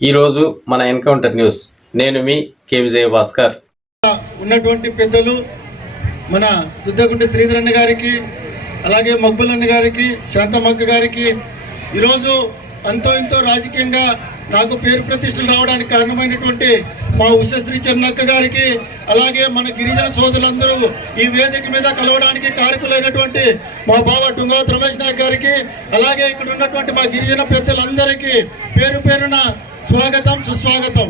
ఈరోజు మన encounter news. నేను మీ కే విజయ భాస్కర్ ఉన్నటువంటి పెద్దలు మన దుద్దగుంటి శ్రీధరన్న గారికి అలాగే మబ్బులన్న గారికి శాంతమక్క గారికి ఈరోజు అంతో ఎంతో రాజకీయంగా నాకు పేరు ప్రతిష్టలు రావడానికి కారణమైనటువంటి మా ఉషశ్రీ చెన్నక్క గారికి అలాగే మన గిరిజన సోదరులందరూ ఈ వేదిక మీద కలవడానికి కారకులైనటువంటి మా బావ టుంగవత్ రమేష్ నాయక్ గారికి అలాగే ఇక్కడ ఉన్నటువంటి మా గిరిజన పెద్దలందరికీ పేరు పేరున స్వాగతం సుస్వాగతం.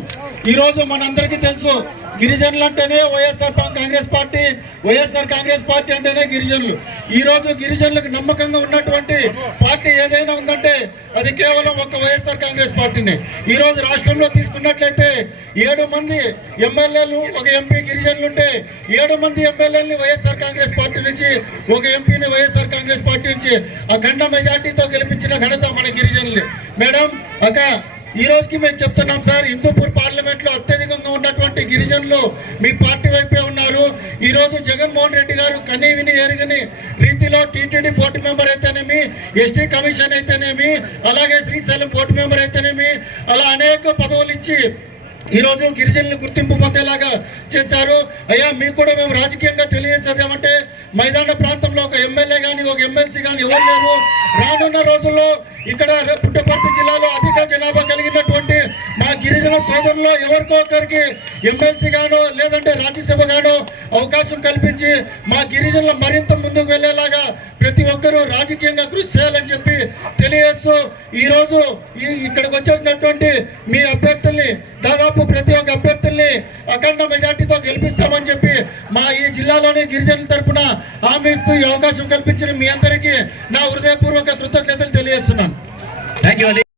ఈరోజు మనందరికీ తెలుసు గిరిజనులు అంటేనే వైఎస్ఆర్ కాంగ్రెస్ పార్టీ వైఎస్ఆర్ కాంగ్రెస్ పార్టీ అంటేనే గిరిజనులు. ఈ రోజు గిరిజనులకు నమ్మకంగా ఉన్నటువంటి పార్టీ ఏదైనా ఉందంటే అది కేవలం ఒక వైఎస్ఆర్ కాంగ్రెస్ పార్టీనే. ఈ రోజు రాష్ట్రంలో తీసుకున్నట్లయితే ఏడు మంది ఎమ్మెల్యేలు ఒక ఎంపీ గిరిజనులు ఉంటే ఏడు మంది ఎమ్మెల్యేలని వైఎస్ఆర్ కాంగ్రెస్ పార్టీ నుంచి ఒక ఎంపీని వైఎస్ఆర్ కాంగ్రెస్ పార్టీ నుంచి అఖండ మెజార్టీతో గెలిపించిన ఘనత మన గిరిజనులు. మేడం అక్క ఈ రోజుకి మేము చెప్తున్నాం సార్ హిందూపూర్ పార్లమెంట్లో అత్యధికంగా ఉన్నటువంటి గిరిజనులు మీ పార్టీ వైపే ఉన్నారు. ఈ రోజు జగన్మోహన్ రెడ్డి గారు కనీ విని ఎరగని రీతిలో టీటీడీ బోర్డు మెంబర్ అయితేనేమి ఎస్టీ కమిషన్ అయితేనేమి అలాగే శ్రీశైలం బోర్డు మెంబర్ అయితేనేమి అలా అనేక పదవులు ఇచ్చి ఈ రోజు గిరిజనులు గుర్తింపు పొందేలాగా చేశారు. అయ్యా మీకు కూడా మేము రాజకీయంగా తెలియజేసేదేమంటే మైదాన ప్రాంతంలో ఒక ఎమ్మెల్యే కానీ ఒక ఎమ్మెల్సీ కానీ ఎవరు లేరు. రానున్న రోజుల్లో ఇక్కడ పుట్టపర్తి జిల్లాలో గిరిజన సోదరుల్లో ఎవరికో ఒకరికి ఎమ్మెల్సీ గానో లేదంటే రాజ్యసభ గానో అవకాశం కల్పించి మా గిరిజనులు మరింత ముందుకు వెళ్ళేలాగా ప్రతి ఒక్కరూ రాజకీయంగా కృషి చేయాలని చెప్పి తెలియజేస్తూ ఈ రోజు ఈ ఇక్కడికి వచ్చేసినటువంటి మీ అభ్యర్థుల్ని దాదాపు ప్రతి ఒక్క అభ్యర్థుల్ని అఖండ మెజార్టీతో గెలిపిస్తామని చెప్పి మా ఈ జిల్లాలోని గిరిజనుల తరపున హామీ ఇస్తూ ఈ అవకాశం కల్పించిన మీ అందరికీ నా హృదయపూర్వక కృతజ్ఞతలు తెలియజేస్తున్నాను. Thank you